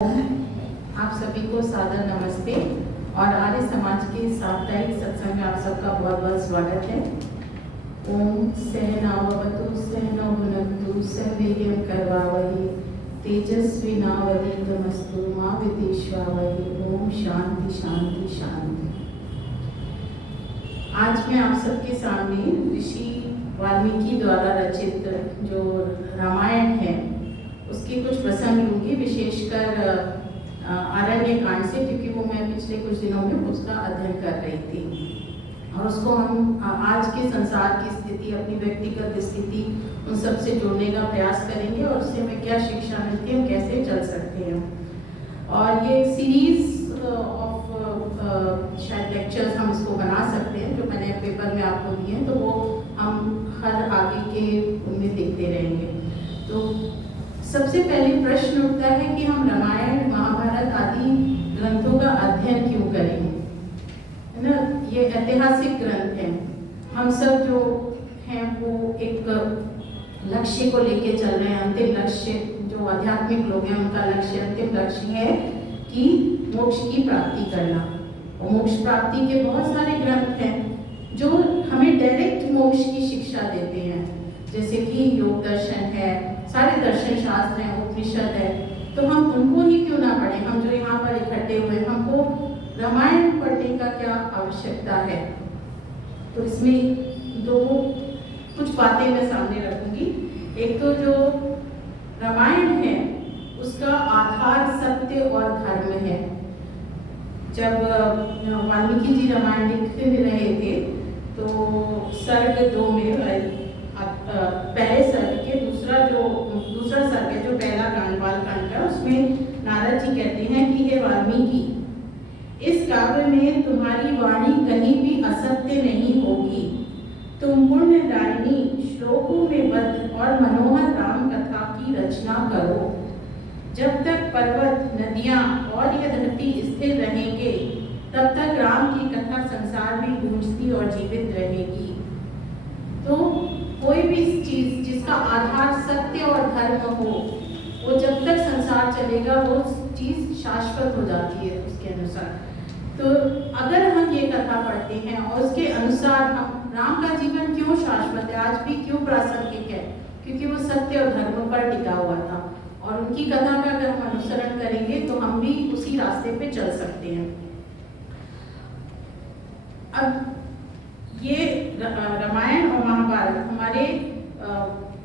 आप सभी को सादर नमस्ते और आर्य समाज के साप्ताहिक सत्संग में आप सबका बहुत बहुत स्वागत है। ओम सहनावतु सहनौ भुनक्तु सह वीर्यं करवावहै तेजस्विनावधीतमस्तु मा विद्विषावहै। ओम शांति शांति शांति। आज मैं आप सबके सामने ऋषि वाल्मीकि द्वारा रचित जो रामायण है उसके कुछ प्रसंग लूँगी, विशेषकर आरण्य कांड से, क्योंकि वो मैं पिछले कुछ दिनों में उसका अध्ययन कर रही थी और उसको हम आज के संसार की स्थिति, अपनी व्यक्तिगत स्थिति, उन सब से जोड़ने का प्रयास करेंगे और उससे हमें क्या शिक्षा मिलती है, हम कैसे चल सकते हैं। और ये एक सीरीज ऑफ शायद लेक्चर्स हम इसको बना सकते हैं, जो मैंने पेपर में आपको दिए हैं, तो वो हम हर आगे के उनमें देखते रहेंगे। तो सबसे पहले प्रश्न उठता है कि हम रामायण, महाभारत आदि ग्रंथों का अध्ययन क्यों करें, है ना। ये ऐतिहासिक ग्रंथ हैं। हम सब जो हैं वो एक लक्ष्य को लेके चल रहे हैं। अंतिम लक्ष्य, जो आध्यात्मिक लोग हैं उनका लक्ष्य, अंतिम लक्ष्य है कि मोक्ष की प्राप्ति करना। और मोक्ष प्राप्ति के बहुत सारे ग्रंथ हैं जो हमें डायरेक्ट मोक्ष की शिक्षा देते हैं, जैसे कि योग दर्शन है, सारे दर्शन शास्त्र हैं, उपनिषद है। तो हम उनको ही क्यों ना पढ़ें, हम जो यहाँ पर इकट्ठे हुए, हमको रामायण पढ़ने का क्या आवश्यकता है। तो इसमें कुछ बातें मैं सामने रखूंगी। एक तो जो रामायण है उसका आधार सत्य और धर्म है। जब वाल्मीकि जी रामायण लिख रहे थे तो सर्ग 2 में पहले सर्ग के दूसरा सर्ग है, जो पहला कांड बालकांड का, उसमें नारद जी कहते हैं कि हे वाल्मीकि, इस काव्य में तुम्हारी वाणी कहीं भी असत्य नहीं होगी। तुम पुण्यदायिनी श्लोकों में बद्ध और मनोहर राम कथा की रचना करो। जब तक पर्वत, नदियां और यह धरती स्थिर रहेंगे तब तक राम की कथा संसार में गूंजती और जीवित रहेगी। तो कोई भी चीज जिसका आधार सत्य और धर्म हो, वो जब तक संसार चलेगा वो चीज शाश्वत हो जाती है उसके अनुसार। तो अगर हम ये कथा पढ़ते हैं और उसके अनुसार हम राम का जीवन क्यों शाश्वत है, आज भी क्यों प्रासंगिक है, क्योंकि वो सत्य और धर्म पर टिका हुआ था। और उनकी कथा का अगर हम अनुसरण करेंगे तो हम भी उसी रास्ते पे चल सकते हैं। अब ये रामायण और महाभारत हमारे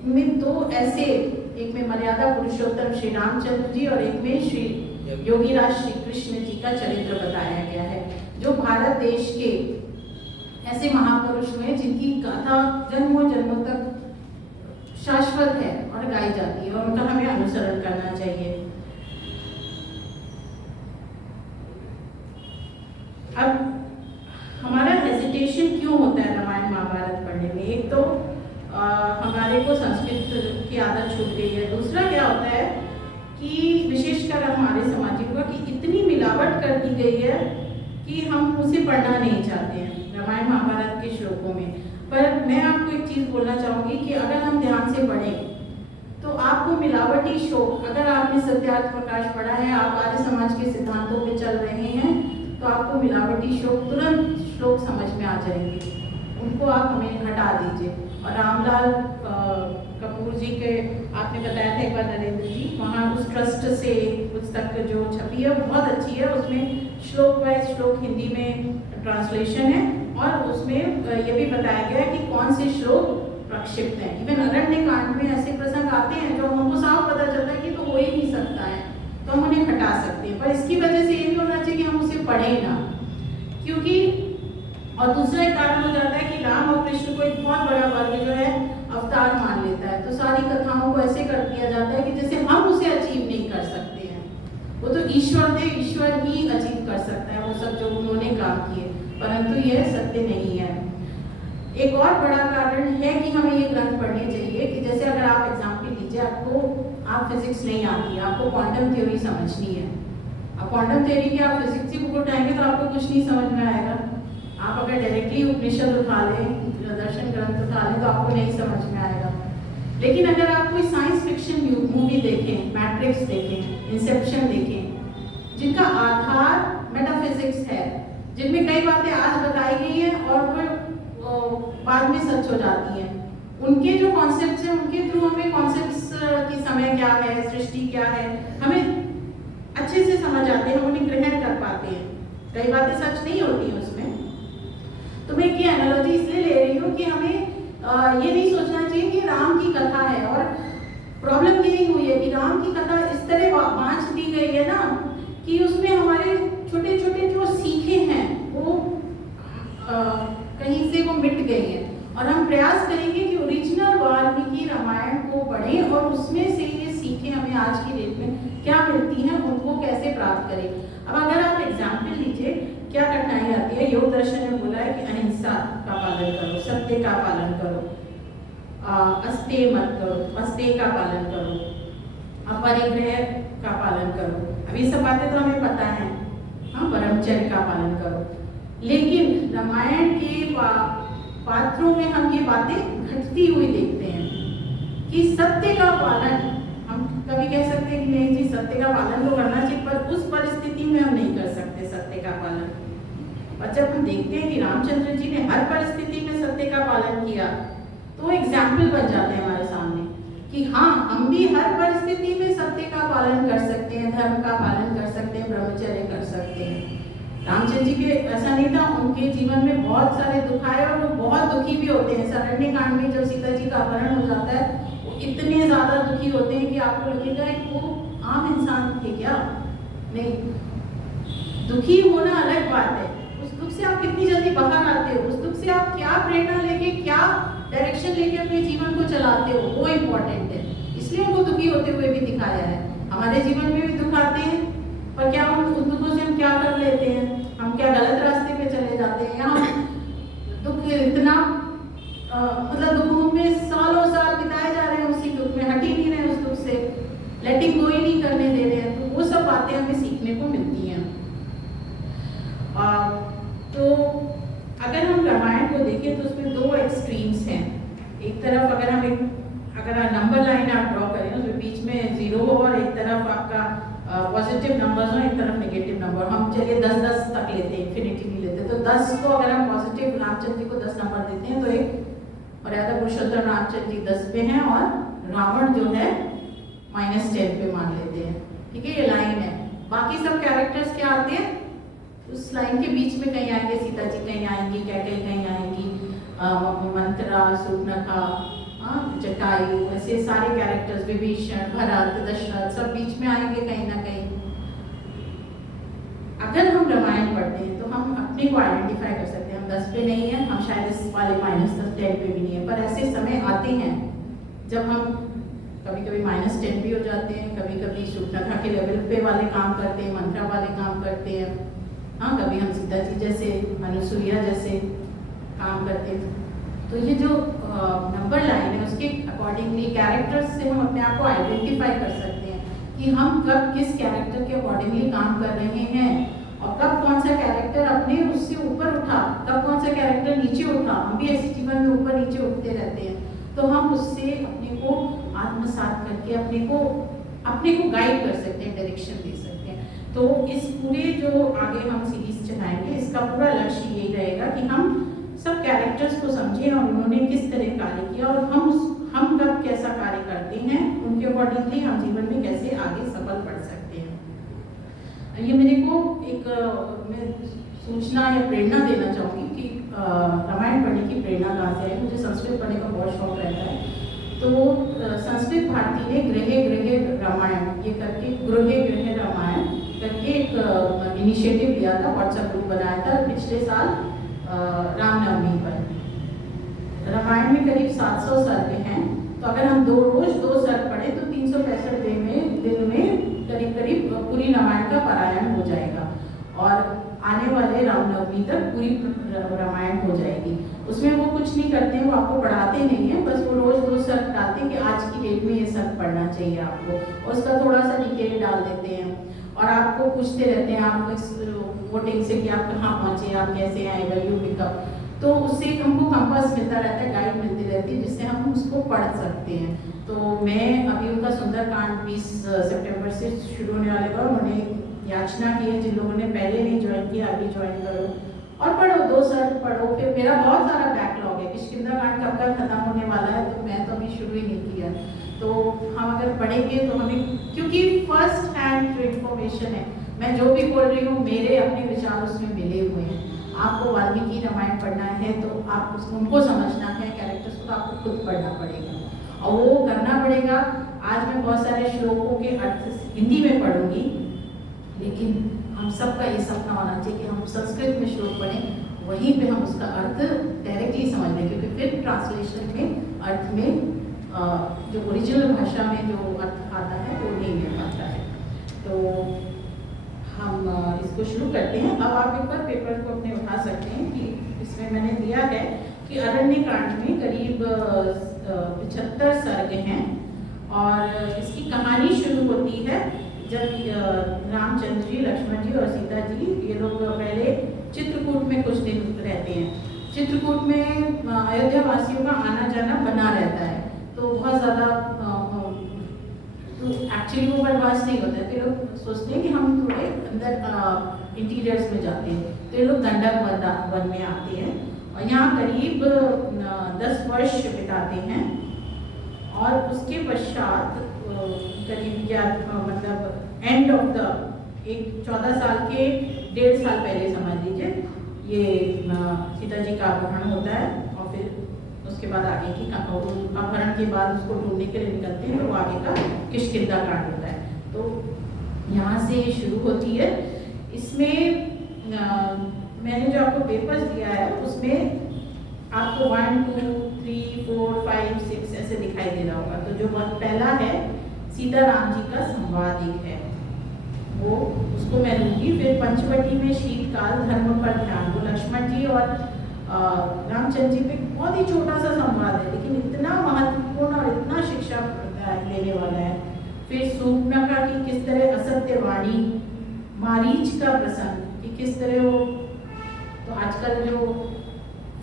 में दो ऐसे, एक में मर्यादा पुरुषोत्तम श्री रामचंद्र जी और एक में श्री योगीराज श्री कृष्ण जी का चरित्र बताया गया है, जो भारत देश के ऐसे महापुरुष हुए जिनकी गाथा जन्मों जन्मों तक शाश्वत है और गाई जाती है और उनका हमें अनुसरण करना चाहिए। अब हमारा हेजिटेशन क्यों होता है रामायण महाभारत पढ़ने में? एक तो हमारे को संस्कृत की आदत छूट गई है। दूसरा क्या होता है कि विशेषकर हमारे समाजिक का कि इतनी मिलावट कर दी गई है कि हम उसे पढ़ना नहीं चाहते हैं रामायण महाभारत के श्लोकों में। पर मैं आपको एक चीज़ बोलना चाहूँगी कि अगर हम ध्यान से पढ़ें तो आपको मिलावटी श्लोक, अगर आपने सत्यार्थ प्रकाश पढ़ा है, आप आर्य समाज के सिद्धांतों पे चल रहे हैं, तो आपको मिलावटी श्लोक समझ में आ जाएंगे। उनको आप हमें हटा दीजिए। और रामलाल कपूर जी के आपने बताया था एक बार, नरेंद्र जी, वहाँ उस ट्रस्ट से पुस्तक जो छपी है वो बहुत अच्छी है। उसमें श्लोक वाइज श्लोक हिंदी में ट्रांसलेशन है और उसमें ये भी बताया गया है कि कौन से श्लोक प्रक्षिप्त हैं। इवन अरण्य कांड में ऐसे प्रसंग आते हैं जो हमको साफ पता चलता है कि तो हो ही नहीं सकता है, तो हम उन्हें हटा सकते हैं। पर इसकी वजह से ये नहीं होना चाहिए कि हम उसे पढ़ें ना, क्योंकि और दूसरा एक कारण हो जाता है कि राम और कृष्ण को एक बहुत बड़ा वर्ग जो है अवतार मान लेता है। तो सारी कथाओं को ऐसे कर दिया जाता है कि जैसे हम उसे अचीव नहीं कर सकते हैं। वो तो ईश्वर थे, ईश्वर ही अचीव कर सकता है वो सब जो उन्होंने काम किए, परंतु यह सत्य नहीं है। एक और बड़ा कारण है कि हमें ये ग्रंथ पढ़ने चाहिए कि जैसे अगर आप एग्जाम्पल लीजिए, आप फिजिक्स नहीं आती, आपको क्वांटम थ्योरी समझनी है। अब क्वांटम थ्योरी की आप फिजिक्स की बुक उठाएंगे तो आपको कुछ नहीं समझ में आएगा। आप अगर डायरेक्टली उपनिषद उठा लें, दर्शन ग्रंथ उठा लें, तो आपको नहीं समझ में आएगा। लेकिन अगर आप कोई साइंस फिक्शन मूवी देखें, मैट्रिक्स देखें, इंसेप्शन देखें, जिनका आधार मेटाफिजिक्स है, जिनमें कई बातें आज बताई गई हैं और वो बाद में सच हो जाती हैं। उनके जो कॉन्सेप्ट्स हैं, उनके थ्रू हमें कॉन्सेप्ट्स की समय क्या है, सृष्टि क्या है, हमें अच्छे से समझ आते हैं, हम उन्हें ग्रहण कर पाते हैं। कई बातें सच नहीं होती हैं उसमें। तो मैं ये एनालॉजी इसलिए ले रही हूँ कि हमें ये नहीं सोचना चाहिए कि राम की कथा है, और प्रॉब्लम यही हुई है कि राम की कथा इस तरह बांट दी गई है ना कि उसमें हमारे छोटे छोटे जो सीखे हैं वो कहीं से वो मिट गए हैं। और हम प्रयास करेंगे कि ओरिजिनल वाल्मीकि रामायण को पढ़ें और उसमें से ये सीखें हमें आज की डेट में क्या मिलती हैं, उनको कैसे प्राप्त करें। अब अगर आप एग्जाम्पल लीजिए, क्या कठिनाई आती है। योग दर्शन में बोला है कि अहिंसा का पालन करो, सत्य का पालन करो, अस्तेय मत करो, अस्तेय का पालन करो, अपरिग्रह का पालन करो। अब ये सब बातें तो हमें पता है, हाँ, ब्रह्मचर्य का पालन करो। लेकिन रामायण के पात्रों में हम ये बातें घटती हुई देखते हैं कि सत्य का पालन, हम कभी कह सकते हैं कि नहीं जी सत्य का पालन तो करना चाहिए, पर उस परिस्थिति में हम नहीं कर सकते सत्य का पालन। और जब हम देखते हैं कि रामचंद्र जी ने हर परिस्थिति में सत्य का पालन किया, तो एग्जाम्पल बन जाते हैं हमारे सामने कि हाँ, हम भी हर परिस्थिति में सत्य का पालन कर सकते हैं, धर्म का पालन कर सकते हैं, ब्रह्मचर्य कर सकते हैं। रामचंद्र जी के ऐसा नहीं था, उनके जीवन में बहुत सारे दुख आए और वो बहुत दुखी भी होते हैं। अरण्य कांड में जब सीता जी का अपहरण हो जाता है, वो इतने ज्यादा दुखी होते हैं कि आपको लगेगा कि वो आम इंसान थे क्या? नहीं, दुखी होना अलग बात है। उस दुख से आप कितनी जल्दी बाहर आते हो, उस दुख से आप क्या प्रेरणा लेके, क्या डायरेक्शन लेके अपने जीवन को चलाते हो, वो इम्पोर्टेंट है। इसलिए उनको दुखी होते हुए भी दिखाया है। हमारे जीवन में भी दुख आते हैं, पर क्या उन दुखों से हम क्या कर लेते हैं? हम क्या गलत रास्ते पे चले जाते हैं? या दुख इतना मतलब दुखों में सालों साल बिताए जा रहे हैं, उसी दुख में हट ही नहीं रहे, उस दुख से लेटिंग गो ही नहीं करने दे रहे हैं। तो वो सब बातें हमें सीखने को मिलती हैं। तो अगर हम रामायण को देखें तो उसमें दो एक्सट्रीम्स हैं। एक तरफ अगर नंबर लाइन आप ड्रॉ करें, उसमें बीच में 0 हो और एक तरफ आपका पॉजिटिव नंबर्स हो, एक तरफ नेगेटिव नंबर। हम चलिए 10-10 तक लेते हैं, इन्फिनिटी नहीं लेते। तो 10 को अगर हम पॉजिटिव रामचंद्र जी को 10 नंबर देते हैं तो एक मर्यादा पुरुषोत्तम रामचंद्र जी 10 पे हैं और रावण जो है -10 पे मान लेते हैं। ठीक है, ये लाइन है। बाकी सब कैरेक्टर्स क्या आते हैं उस लाइन के बीच में, कहीं आएंगे सीता जी, कहीं आएंगी कैकेयी, कहीं आएंगी मंत्रा, शूर्पणखा, जटायु, ऐसे सारे कैरेक्टर्स, विभीषण, भरत, दशरथ, सब बीच में आएंगे कहीं ना कहीं। अगर हम रामायण पढ़ते हैं तो हम अपने को आइडेंटिफाई कर सकते हैं। हम 10 पे नहीं है, हम शायद इस वाले -10 पे भी नहीं है, पर ऐसे समय आते हैं जब हम कभी कभी -10 भी हो जाते हैं, कभी कभी शूर्पणखा के लेवल पे वाले काम करते हैं, मंत्रा वाले काम करते हैं, हाँ, कभी हम सीता जी जैसे, अनुसुईया जैसे काम करते हैं। तो ये जो नंबर लाइन है उसके अकॉर्डिंगली कैरेक्टर्स से हम अपने आप को आइडेंटिफाई कर सकते हैं कि हम कब किस कैरेक्टर के अकॉर्डिंगली काम कर रहे हैं और कब कौन सा कैरेक्टर अपने उससे ऊपर उठा, कब कौन सा कैरेक्टर नीचे उठा। हम भी ऐसे जीवन में ऊपर नीचे उठते रहते हैं, तो हम उससे अपने को आत्मसात करके अपने को गाइड कर सकते हैं, डायरेक्शन दे सकते हैं। तो इस पूरे जो आगे हम सीरीज चलाएंगे, इसका पूरा लक्ष्य यही रहेगा कि हम सब कैरेक्टर्स को समझें और उन्होंने किस तरह कार्य किया और हम कब कैसा कार्य करते हैं, उनके अकॉर्डिंगली हम जीवन में कैसे आगे सफल बढ़ सकते हैं। ये मेरे को एक मैं सूचना या प्रेरणा देना चाहूँगी कि रामायण पढ़ने की प्रेरणा कहाँ से है। मुझे संस्कृत पढ़ने का बहुत शौक रहता है, तो संस्कृत भारती ने गृहे गृहे रामायण ये करके, गृहे गृहे रामायण करके एक इनिशिएटिव लिया था, व्हाट्सएप ग्रुप बनाया था पिछले साल रामनवमी पर। रामायण में करीब 700 सर्ग हैं, तो अगर हम रोज 2 सर्ग पढ़े तो 365 दिन में करीब करीब पूरी रामायण का पारायण हो जाएगा और आने वाले रामनवमी तक पूरी रामायण हो जाएगी। उसमें वो कुछ नहीं करते हैं, वो आपको पढ़ाते नहीं है, बस वो रोज 2 सर्ग डालते हैं कि आज की डेट में ये सर्ग पढ़ना चाहिए आपको, और उसका थोड़ा सा डिटेल डाल देते हैं और आपको पूछते रहते हैं आप वोटिंग से कि आप कहाँ पहुँचे, आप कैसे आए, वैल्यू पिकअप। तो उससे हमको कंपास मिलता रहता है, गाइड मिलती रहती है, जिससे हम उसको पढ़ सकते हैं। तो मैं अभी उनका सुंदरकांड 20 सितंबर से शुरू होने वाले का उन्होंने याचना अभी ज्वाइन करो और पढ़ो, 2 सर्ग पढ़ो। फिर मेरा बहुत सारा बैकलॉग है, किष्किंधा कांड कब खत्म होने वाला है, तो मैं तो अभी शुरू ही नहीं किया। तो हम अगर पढ़ेंगे तो हमें, क्योंकि फर्स्ट हैंड जो इन्फॉर्मेशन है, मैं जो भी बोल रही हूँ मेरे अपने विचार उसमें मिले हुए हैं। आपको वाल्मीकि रामायण पढ़ना है तो आप उसको उनको समझना है, कैरेक्टर्स को, तो आपको खुद पढ़ना पड़ेगा और वो करना पड़ेगा। आज मैं बहुत सारे श्लोकों के अर्थ हिंदी में पढ़ूंगी, लेकिन हम सबका ये सपना होना चाहिए कि हम संस्कृत में श्लोक पढ़ें, वहीं पे हम उसका अर्थ डायरेक्टली समझ लें, क्योंकि फिर ट्रांसलेशन में अर्थ में जो ओरिजिनल भाषा में जो अर्थ आता है वो नहीं मिल पाता है। तो हम इसको शुरू करते हैं। अब आप एक बार पेपर को अपने उठा सकते हैं कि इसमें मैंने दिया है कि अरण्य कांड में करीब 75 सर्ग हैं और इसकी कहानी शुरू होती है जब रामचंद्र जी, लक्ष्मण जी और सीता जी ये लोग पहले चित्रकूट में कुछ दिन रहते हैं। चित्रकूट में अयोध्या वासियों का आना जाना बना रहता है, तो बहुत ज़्यादा तो एक्चुअली वो वनवास नहीं होता है। तो लोग सोचते हैं कि हम थोड़े अंदर इंटीरियर्स में जाते हैं, तो ये लोग दंडक वन में आते हैं और यहाँ करीब 10 वर्ष बिताते हैं और उसके पश्चात करीब या मतलब एंड ऑफ द एक 14 साल के 1.5 साल पहले समझ लीजिए, ये सीता जी का अपहरण होता है और फिर उसके बाद आगे की अपहरण के बाद उसको ढूंढने के लिए निकलते हैं, तो वो आगे का किष्किंधा कांड होता है। तो यहाँ से शुरू होती है। इसमें मैंने जो आपको पेपर्स दिया है उसमें आपको 1 2 3 4 5 6 ऐसे दिखाई दे रहा होगा। तो जो पहला है सीता राम जी का संवाद एक है, वो उसको मैं लूँगी। फिर पंचवटी में शीतकाल धर्म पर ध्यान, वो लक्ष्मण जी और रामचंद्र जी पे बहुत ही छोटा सा संवाद है, लेकिन इतना महत्वपूर्ण और इतना शिक्षा लेने वाला है। फिर सूर्पनखा की किस तरह असत्य वाणी, मारीच का प्रसंग कि किस तरह वो, तो आजकल जो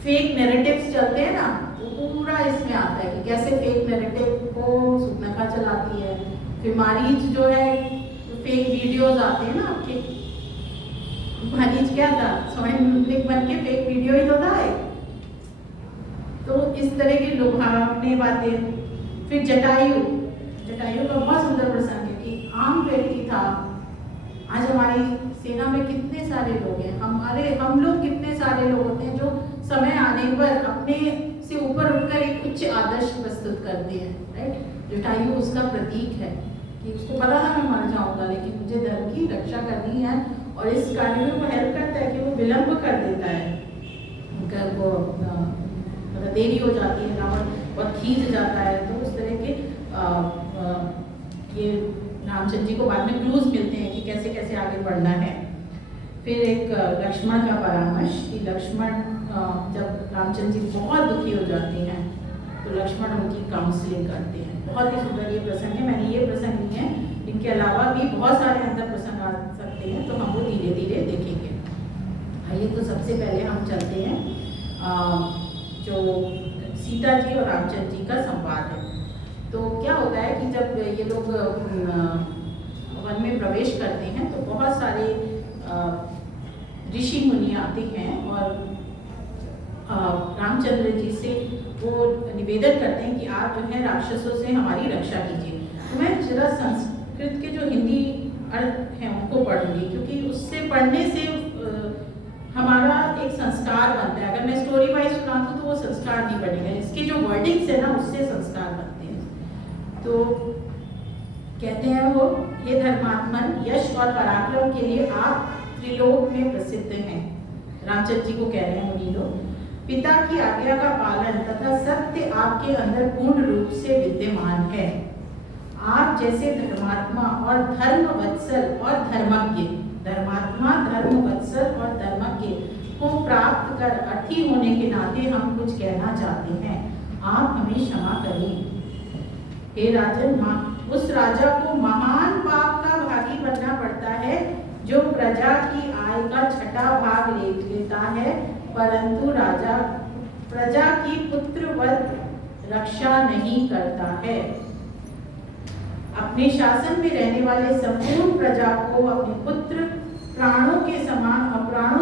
फेक नैरेटिव्स चलते हैं ना, वो पूरा इसमें आता है कि कैसे फेक नैरेटिव को सूर्पनखा चलाती है। फिर मारीच जो है, फेक वीडियोस आते हैं ना आपके, मारीच क्या था, स्वयं बन के फेक वीडियो ही तो था। तो इस तरह की लुभावनी बातें। फिर जटायु का बहुत सुंदर प्रसंग है कि आम व्यक्ति था। आज हमारी सेना में कितने सारे लोग हैं, हम लोग कितने सारे लोग होते हैं जो समय आने पर अपने से ऊपर उठकर एक उच्च आदर्श प्रस्तुत करते हैं, राइट। जटायु उसका प्रतीक है कि उसको पता था मैं मर जाऊंगा, लेकिन मुझे धर्म की रक्षा करनी है और इस कार्य में वो हेल्प करता है कि वो विलंब कर देता है, वो मतलब देरी हो जाती है, रावण बहुत खींच जाता है। तो उस तरह के ये रामचंद्र जी को बाद में क्लूज मिलते हैं कि कैसे कैसे आगे बढ़ना है। फिर एक लक्ष्मण का परामर्श कि लक्ष्मण जब रामचंद्र जी बहुत दुखी हो जाते हैं तो लक्ष्मण उनकी काउंसलिंग करते हैं। बहुत ही सुंदर ये प्रसंग है। मैंने ये प्रसंग लिए हैं, इनके अलावा भी बहुत सारे अंदर प्रसंग आ सकते हैं, तो हम वो धीरे धीरे देखेंगे। आइए तो सबसे पहले हम चलते हैं जो सीता जी और रामचंद्र जी का संवाद है। तो क्या होता है कि जब ये लोग वन में प्रवेश करते हैं तो बहुत सारे ऋषि मुनि आते हैं और रामचंद्र जी से वो निवेदन करते हैं कि आप जो है राक्षसों से हमारी रक्षा कीजिए। तो मैं जरा संस्कृत के जो हिंदी अर्थ हैं उनको पढ़ूंगी, क्योंकि उससे पढ़ने से हमारा एक संस्कार बनता है। अगर मैं स्टोरी वाइज सुनाती हूँ तो वो संस्कार नहीं बनेगा, इसके जो वर्डिंग्स है ना उससे संस्कार बनते हैं। तो कहते हैं वो, ये धर्मात्मन यश और पराक्रम के लिए आप त्रिलोक में प्रसिद्ध हैं। रामचंद्र जी को कह रहे हैं मुनि लोग, पिता की आज्ञा का पालन तथा सत्य आपके अंदर पूर्ण रूप से विद्यमान है। आप जैसे धर्मात्मा और धर्मवत्सल और धर्मज्ञ, धर्मात्मा, धर्मवत्सल और धर्मज्ञ को प्राप्त कर अर्थी होने के नाते हम कुछ कहना चाहते हैं, आप हमें क्षमा करें। हे राजन, उस राजा को महान पाप का भागी बनना पड़ता है जो प्रजा की आय का 6वां भाग लेता है, परंतु राजा प्रजा की पुत्रवत रक्षा नहीं करता है। अपने शासन में रहने वाले संपूर्ण प्रजा को अपने पुत्र प्राणों के समान और प्राणों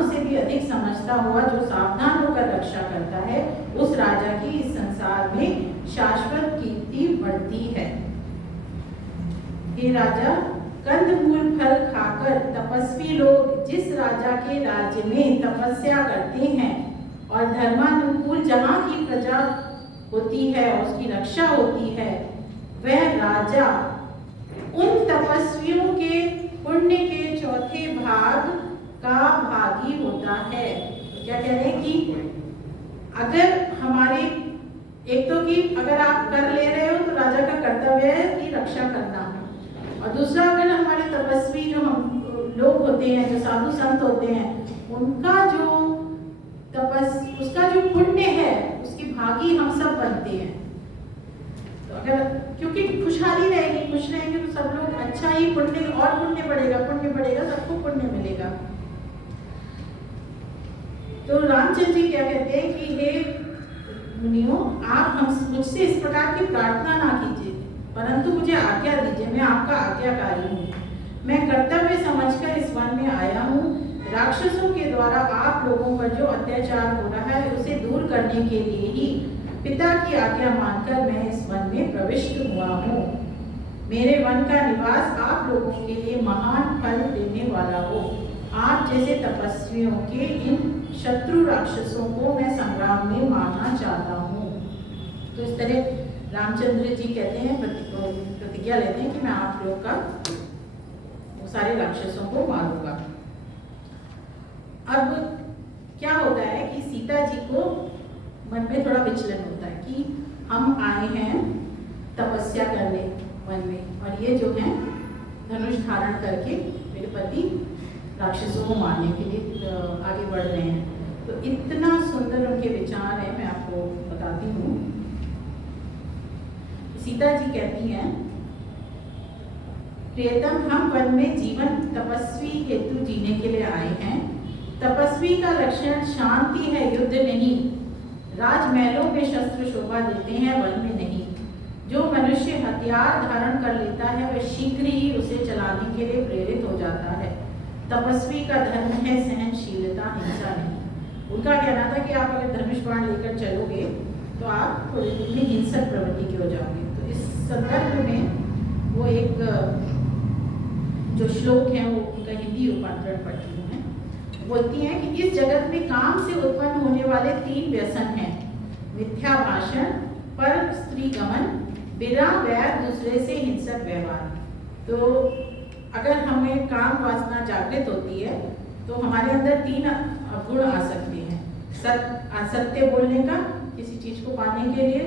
अधिक समझता हुआ जो सावधान होकर रक्षा करता है, उस राजा की इस संसार में शाश्वत कीर्ति बढ़ती है। हे राजा, कंदमूल फल खाकर तपस्वी लोग जिस राजा के राज्य में तपस्या करते हैं और धर्मानुकूल जहाँ की प्रजा होती है और उसकी रक्षा होती है, वह राजा उन तपस्वियों के पुण्य के चौथे भाग का भागी होता है। तो क्या कह रहे हैं कि अगर हमारे एक तो कि अगर आप कर ले रहे हो तो राजा का कर्तव्य है कि रक्षा करना, और दूसरा अगर हमारे तपस्वी जो हम लोग होते हैं, जो साधु संत होते हैं, उनका जो उसका जो पुण्य है उसकी भागी हम सब बनते हैं। तो अगर क्योंकि खुशहाली रहेगी, खुश रहेंगे तो सब लोग अच्छा ही पुण्य और पुण्य बढ़ेगा, सबको पुण्य मिलेगा। तो रामचंद्र जी क्या कहते हैं कि हे मुनियों, आप मुझसे इस प्रकार की प्रार्थना ना कीजिए, परंतु मुझे आज्ञा दीजिए, मैं आपका आज्ञाकारी हूँ। मैं कर्तव्य समझकर इस वन में आया हूँ। राक्षसों के द्वारा आप लोगों पर जो अत्याचार हो रहा है उसे दूर करने के लिए ही पिता की आज्ञा मानकर मैं इस वन में प्रविष्ट हुआ हूँ। मेरे वन का निवास आप लोगों के लिए महान फल देने वाला हो। आप जैसे तपस्वियों के इन शत्रु राक्षसों को मैं संग्राम में मारना चाहता हूँ। तो इस तरह रामचंद्र जी कहते हैं, प्रतिज्ञा लेते हैं कि मैं आप लोग का वो सारे राक्षसों को मारूंगा। अब क्या होता है कि सीता जी को मन में थोड़ा विचलन होता है कि हम आए हैं तपस्या करने वन में, और ये जो है धनुष धारण करके मेरे पति राक्षसों को मारने के लिए आगे बढ़ रहे हैं। तो इतना सुंदर उनके विचार है, मैं आपको बताती हूँ। सीता जी कहती हैं, प्रियतम, हम वन में जीवन तपस्वी हेतु जीने के लिए आए हैं। तपस्वी का लक्षण शांति है, युद्ध नहीं। राजमहलों में शस्त्र शोभा देते हैं, वन में नहीं। जो मनुष्य हथियार धारण कर लेता है वह शीघ्र ही उसे चलाने के लिए प्रेरित हो जाता है। तपस्वी का धर्म है सहनशीलता, हिंसा नहीं। उनका कहना था कि आप अगर धनुष बाण लेकर चलोगे तो आप थोड़ी देर में हिंसक प्रवृत्ति के हो जाओगे। तो इस संदर्भ में वो एक जो श्लोक है वो उनका हिंदी रूपांतरण पढ़ती हूँ मैं। बोलती हैं कि इस जगत में काम से उत्पन्न होने वाले 3 व्यसन हैं: मिथ्या भाषण, पर स्त्री गमन, बिना वैर दूसरे से हिंसक व्यवहार। तो अगर हमें काम वासना जागृत होती है तो हमारे अंदर 3 गुण आ सकते हैं। सत्य बोलने का, किसी चीज को पाने के लिए,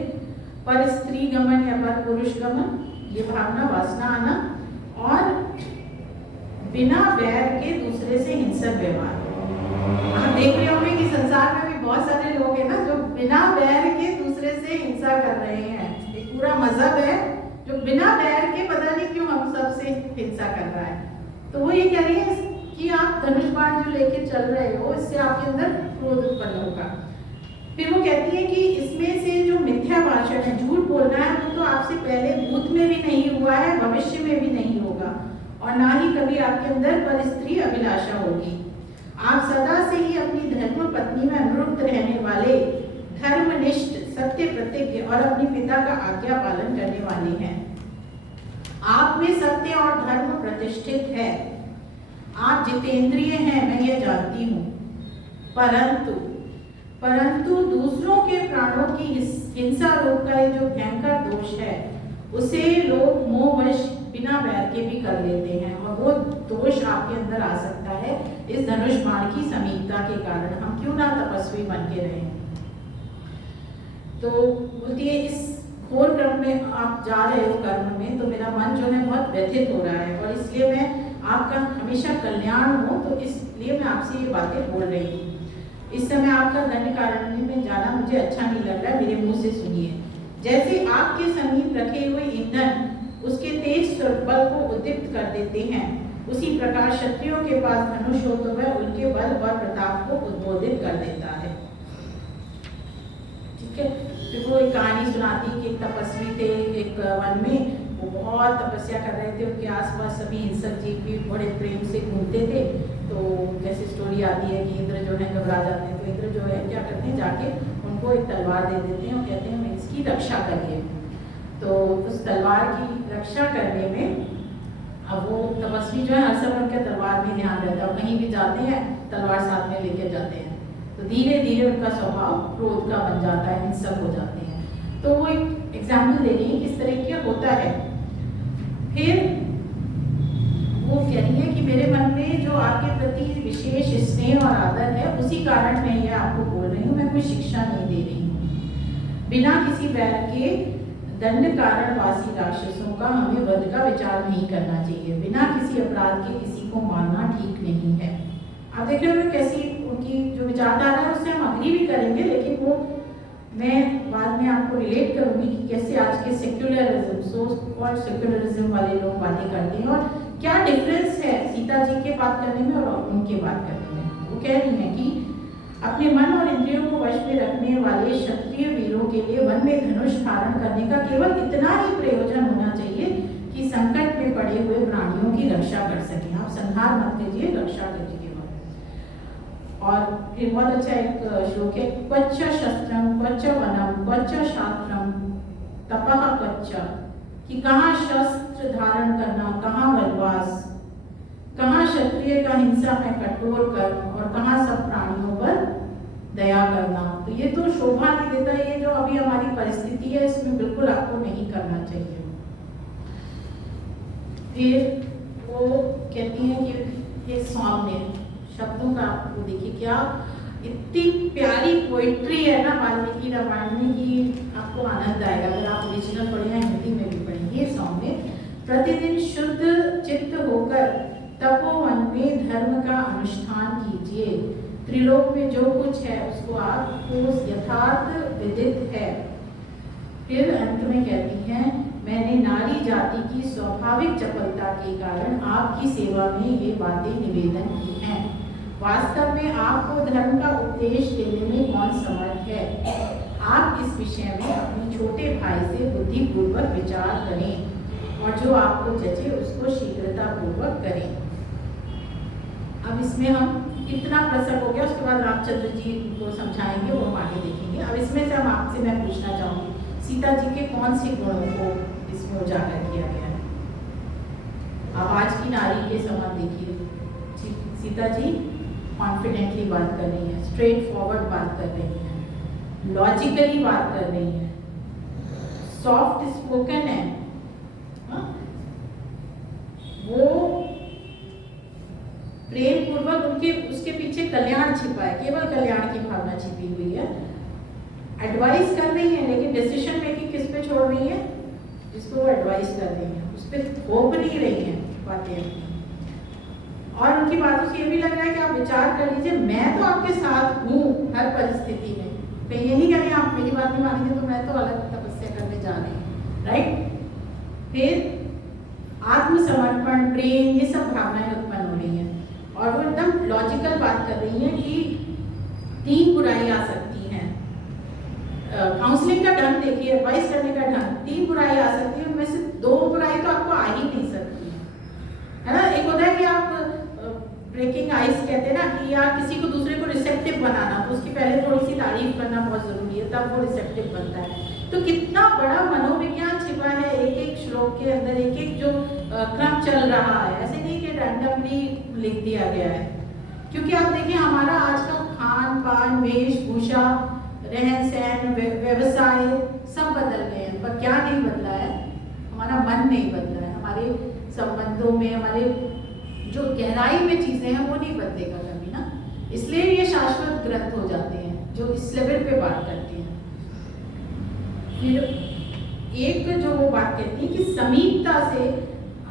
पर स्त्री गमन या पर पुरुष गमन, ये भावना वासना आना, और बिना वैर के दूसरे से हिंसक व्यवहार। आप देख रहे होंगे कि संसार में भी बहुत सारे लोग हैं ना जो बिना वैर के दूसरे से हिंसा कर रहे हैं। एक पूरा मजहब है जो बिना वैर के पता नहीं क्यों हम सबसे हिंसा कर रहा है। तो वो ये कह रही है कि आप धनुष बाण जो लेके चल रहे हो, इससे आपके अंदर क्रोध उत्पन्न होगा। फिर वो कहती है कि इसमें से जो मिथ्या भाषण है, झूठ बोलना है, वो तो आपसे पहले भूत में भी नहीं हुआ है, भविष्य में भी नहीं होगा, और ना ही कभी आपके अंदर पर स्त्री अभिलाषा होगी। आप सदा से ही अपनी धर्म पत्नी में अनुरुक्त रहने वाले, धर्मनिष्ठ, सत्य प्रतिज्ञ और अपने पिता का आज्ञा पालन करने वाले हैं। आप में सत्य और धर्म प्रतिष्ठित है। आप जितेंद्रिय हैं, मैं ये जानती हूँ। परंतु दूसरों के प्राणों की हिंसा रूप का ये जो भयंकर दोष है, उसे लोग मोहवश बिना वैर के भी कर लेते हैं, और वो दोष आपके अंदर आ सकता है इस धनुष बाण की समीपता के कारण। हम क्यों ना तपस्वी बन के रहें। तो बोलती है, इस घोर क्रम में आप जा रहे हो कर्म में, तो मेरा मन जो है बहुत व्यथित हो रहा है, और इसलिए मैं आपका हमेशा कल्याण हो, तो इसलिए मैं आपसे ये बातें बोल रही हूँ। इस समय आपका दंडकारण्य में जाना मुझे अच्छा नहीं लग रहा है, मेरे मुंह से सुनिए। जैसे आग के समीप रखे हुए ईंधन उसके तेज बल को उद्दीप्त कर देते हैं, उसी प्रकार क्षत्रियों के पास धनुष हो तो वह उनके बल और प्रताप को उद्बोधित कर देता है। ठीक है। फिर वो एक कहानी सुनाती कि एक तपस्वी थे एक वन में, वो बहुत तपस्या कर रहे थे। उनके आसपास सभी हिंसक जीव भी बड़े प्रेम से घूमते थे। तो जैसे स्टोरी भी आती है कि इंद्र जो है घबरा जाते हैं, तो इंद्र जो है क्या करते हैं, जाके उनको एक तलवार दे देते हैं और कहते हैं इसकी रक्षा करिए। तो उस तलवार की रक्षा करने में अब वो तपस्वी जो है हर समय उनके तलवार में ध्यान रहता है और कहीं भी जाते हैं तलवार साथ में लेकर जाते हैं, तो धीरे धीरे उनका स्वभाव क्रोध का बन जाता है, हिंसक हो जाते हैं। तो वो एक एग्जाम्पल दे रही है किस तरह का होता है। फिर वो कह रही है कि मेरे मन में जो आपके प्रति विशेष स्नेह और आदर है, उसी कारण मैं ये आपको बोल रही हूँ, मैं कोई शिक्षा नहीं दे रही हूँ। बिना किसी बैर के दंड कारणवासी राक्षसों का हमें वध का विचार नहीं करना चाहिए। बिना किसी अपराध के किसी को मारना ठीक नहीं है। आप देख रहे हो कैसी उनकी जो विचारधारा है, उससे हम अग्री भी करेंगे, लेकिन वो मैं बाद में आपको रिलेट करूंगी कि कैसे आज के सेक्युलरिज्म, सो कॉल्ड सेक्युलरिज्म वाले लोग बातें करते हैं और क्या डिफरेंस है सीता जी के बात करने में और उनके बात करने में। वो कह रही हैं कि अपने मन और इंद्रियों को वश में रखने वाले क्षत्रिय वीरों के लिए वन में धनुष धारण करने का केवल इतना ही प्रयोजन होना चाहिए कि संकट में पड़े हुए प्राणियों की रक्षा कर सकें। आप संहार मत कीजिए, रक्षा कीजिए। और फिर बहुत अच्छा एक श्लोक है, क्वच्च शस्त्रम क्वच्च वनम क्वच्च शास्त्रम तपः क्वच्च, कि कहाँ शस्त्र धारण करना, कहाँ वनवास, कहाँ क्षत्रिय का हिंसा में कठोर कर्म और कहाँ सब प्राणियों पर दया करना। तो ये तो शोभा नहीं देता, ये जो अभी हमारी परिस्थिति है इसमें बिल्कुल आपको नहीं करना चाहिए। फिर वो कहती हैं कि ये सौम्य शब्दों का आपको देखिए क्या इतनी प्यारी पोइट्री है ना वाल्मीकि रामायण में कि आपको आनंद आएगा अगर आप ओरिजिनल पढ़े हैं, हिंदी में भी पढ़ेंगे। सौम्य प्रतिदिन शुद्ध चित्त होकर तपोवन में धर्म का अनुष्ठान कीजिए। त्रिलोक में जो कुछ है उसको आपको यथार्थ विदित है। फिर अंत में कहती हैं, मैंने नारी जाति की स्वाभाविक चपलता के कारण आपकी सेवा में ये बातें निवेदन की हैं। वास्तव में आपको धर्म का उपदेश देने में कौन समर्थ है। आप इस विषय में अपने छोटे भाई से बुद्धिपूर्वक विचार करें और जो आपको जचे उसको शीघ्रता पूर्वक करें। अब इसमें हम इतना प्रसंग हो गया, उसके बाद रामचंद्र जी को समझाएंगे, वो हम आगे देखेंगे। अब इसमें से हम आपसे मैं पूछना चाहूँगी सीता जी के कौन से गुणों को इसमें उजागर किया गया है। अब आज की नारी के समान देखिए, सीता जी कॉन्फिडेंटली बात कर रही है, स्ट्रेट फॉरवर्ड बात कर रही है, लॉजिकली बात कर रही है, सॉफ्ट स्पोकन है। वो प्रेम पूर्वक उनके उसके पीछे कल्याण छिपा है, केवल कल्याण की भावना छिपी हुई है। एडवाइस कर रही है लेकिन डिसीजन मेकिंग किस पे छोड़ रही है, जिसको वो एडवाइस कर रही है उस पर थोप नहीं रही है बातें। और उनकी बातों से ये भी लग रहा है कि आप विचार कर लीजिए, मैं तो आपके साथ हूँ हर परिस्थिति में। कहीं ये नहीं करें आप मेरी बात नहीं मानेंगे तो मैं तो अलग तपस्या करने जा रही हूँ, राइट। फिर आत्मसमर्पण, प्रेम, ये सब भावनाएं उत्पन्न हो रही हैं और वो एकदम लॉजिकल बात कर रही है कि 3 बुराई आ सकती हैं। काउंसलिंग का ढंग देखिए, एडवाइस करने का ढंग, 3 बुराई आ सकती है, उनमें से 2 बुराई तो आपको आ ही नहीं सकती है ना। एक होता है कि आप ब्रेकिंग आइस कहते हैं ना, कि या किसी को दूसरे को रिसेप्टिव बनाना, तो उसकी पहले थोड़ी सी तारीफ करना बहुत जरूरी है, तब वो रिसेप्टिव बनता है। तो कितना बड़ा मनोविज्ञान छिपा है एक एक श्लोक के अंदर, एक एक जो क्रम चल रहा है। ऐसे नहीं कि रैंडमली लिख दिया गया है, क्योंकि आप देखिए हमारा आज का खान पान, वेशभूषा, रहन सहन, व्यवसाय सब बदल गए हैं, पर क्या नहीं बदला है, हमारा मन नहीं बदला है। हमारे संबंधों में, हमारे जो गहराई में चीजें हैं वो नहीं बदलेगा कभी ना। इसलिए ये शाश्वत ग्रंथ हो जाते हैं जो इस लेवल पे बात करते हैं। फिर एक जो वो बात कहती है कि समीपता से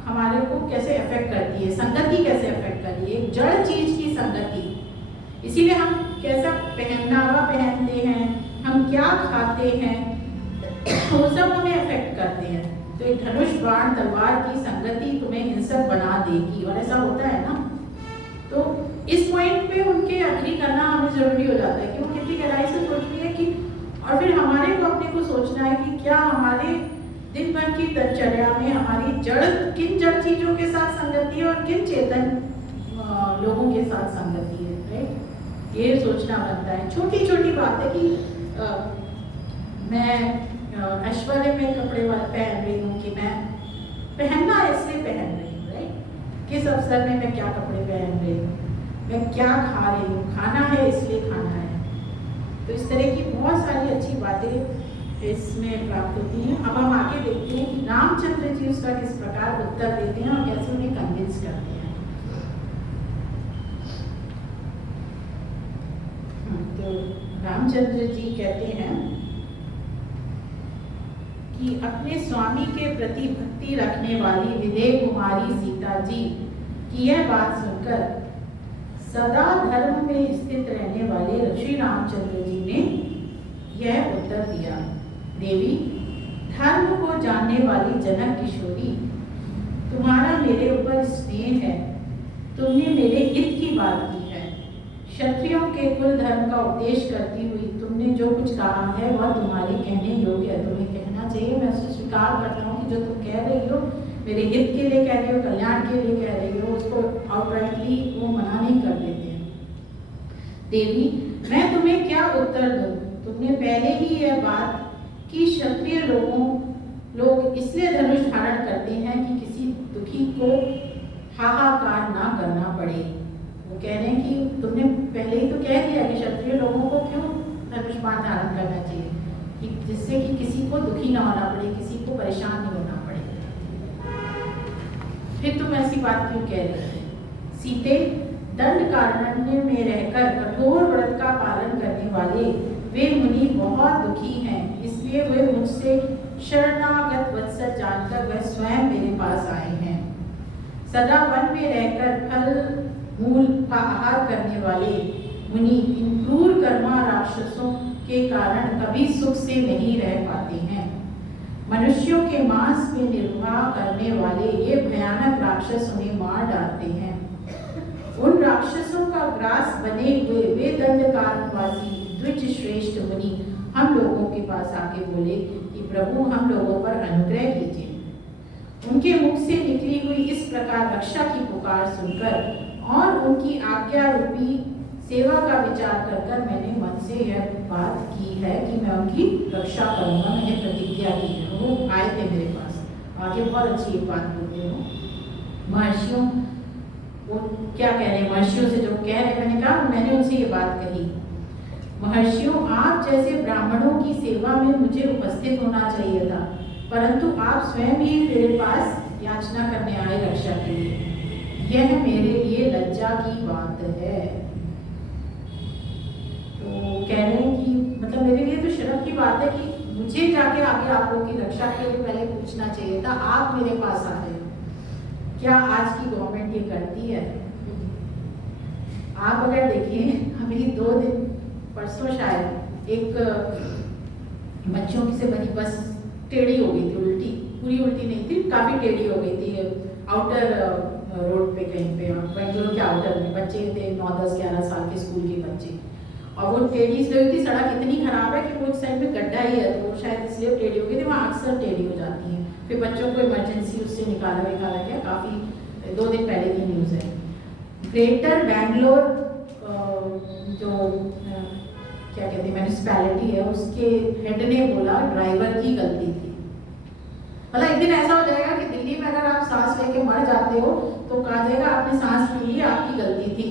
हमारे को कैसे अफेक्ट करती है, संगति कैसे अफेक्ट करती है, एक जड़ चीज की संगति। इसीलिए हम कैसा पहनावा पहनते हैं, हम क्या खाते हैं, वो सब हमें अफेक्ट करते हैं। तो एक धनुष बाण तलवार की संगति तुम्हें हिंसक बना देगी, और ऐसा होता है ना। तो इस पॉइंट पे उनके अग्री करना हमें जरूरी हो जाता है कि वो कितनी गहराई से सोच रही है कि, और फिर हमारे को अपने को सोचना है कि क्या हमारे दिन भर की दिनचर्या में हमारी किन जड़ चीजों के साथ संगति है और किन चेतन लोगों के साथ संगति है, राइट। ये सोचना बनता है। छोटी छोटी बात है कि मैं ऐश्वर्य में कपड़े पहन रही हूँ कि मैं पहनना इसलिए पहन रही हूँ, राइट। किस अवसर में मैं क्या कपड़े पहन रही हूँ, मैं क्या खा रही हूँ, खाना है इसलिए खाना है। तो इस तरह की बहुत सारी अच्छी बातें इसमें प्राप्त होती हैं। अब हम आगे देखते हैं कि रामचंद्र जी उसका किस प्रकार उत्तर देते हैं और कैसे उन्हें कन्विंस करते हैं। तो रामचंद्र जी कहते हैं कि अपने स्वामी के प्रति भक्ति रखने वाली विदेह कुमारी सीता जी की यह बात सुनकर सदा धर्म में स्थित रहने वाले श्री रामचंद्र जी ने यह उत्तर दिया, देवी, धर्म को जानने वाली जनक किशोरी, तुम्हारा मेरे ऊपर स्नेह है। तुमने मेरे हित की बात की है। क्षत्रियों के कुल धर्म का उपदेश करती हुई तुमने जो कुछ कहा है वह तुम्हारे कहने योग्य है। तुम्हें कहना चाहिए, मैं उसे स्वीकार करता हूँ कि जो तुम कह रही हो मेरे हित के लिए कह रही हो, कल्याण के लिए कह रही हो, उसको आउटराइटली वो मना नहीं कर देते हैं। देवी, मैं तुम्हें क्या उत्तर दूं? तुमने पहले ही यह बात कि क्षत्रिय लोग इसलिए धनुष धारण करते हैं कि किसी दुखी को हाहाकार ना करना पड़े। वो कह रहे हैं कि तुमने पहले ही तो कह दिया कि क्षत्रिय लोगों को क्यों धनुष बाण धारण करना चाहिए, कि जिससे कि किसी को दुखी ना होना पड़े, किसी को परेशान नहीं होना पड़े। फिर तुम ऐसी बात क्यों कह रहे हो? सीते, दंडकारण्य में रहकर कठोर व्रत का पालन करने वाले वे मुनि बहुत दुखी हैं, इसलिए वे मुझसे शरणागत वत्सल जानकर वह स्वयं मेरे पास आए हैं। सदा वन में रहकर फल मूल का आहार करने वाले मुनि इन क्रूर कर्मा राक्षसों के कारण कभी सुख से नहीं रह पाते हैं। मनुष्यों के मांस में निर्वाह करने वाले ये भयानक राक्षस उन्हें मार डालते हैं। उन राक्षसों का ग्रास बने हुए वे दंडकारण्यवासी द्विज श्रेष्ठ मुनि हम लोगों के पास आके बोले कि प्रभु, हम लोगों पर अनुग्रह कीजिए। उनके मुख से निकली हुई इस प्रकार रक्षा की पुकार सुनकर और उनकी आज्ञा रूपी सेवा का विचार कर मैंने मन से यह बात की है कि मैं उनकी रक्षा करूंगा। मैंने प्रतिज्ञा की है। वो आए थे मेरे पास, आगे बहुत अच्छी बात बोलते हो। महर्षियों, वो क्या कह रहे हैं, महर्षियों से जो कह रहे, मैंने कहा, मैंने उनसे ये बात कही, महर्षियों, आप जैसे ब्राह्मणों की सेवा में मुझे उपस्थित होना चाहिए था, परंतु आप स्वयं ही मेरे पास याचना करने आए रक्षा के लिए। यह मेरे लिए लज्जा की बात है। तो कह रहे हैं कि मतलब मेरे लिए तो शर्म की बात है कि मुझे जाके आगे आप लोगों की रक्षा के लिए पहले पूछना चाहिए था, आप मेरे पास आ रहे हो। क्या आज की गवर्नमेंट ये करती है? आप अगर देखें, अभी 2 दिन परसों शायद एक बच्चों की से भरी बस टेढ़ी हो गई थी, उल्टी, पूरी उल्टी नहीं थी, काफ़ी टेढ़ी हो गई थी आउटर रोड पे कहीं पे, बेंगलुरु के आउटर में। बच्चे थे 9, 10, 11 साल के स्कूल के बच्चे, और वो टेढ़ी इसलिए हुई थी, सड़क इतनी खराब है कि वो इस साइड में गड्ढा ही है, तो वो शायद इसलिए टेढ़ी हो गई थी। वहाँ अक्सर टेढ़ी हो जाती हैं। फिर बच्चों को इमरजेंसी उससे निकाला गया, काफ़ी 2 दिन पहले की न्यूज़ है। ग्रेटर बैंगलोर जो क्या कहते हैं म्यूनिसिपैलिटी है, उसके हेड ने बोला ड्राइवर की गलती थी। मतलब एक दिन ऐसा हो जाएगा कि दिल्ली में अगर आप सांस लेके मर जाते हो तो कहा जाएगा आपने सांस ली, आपकी गलती थी।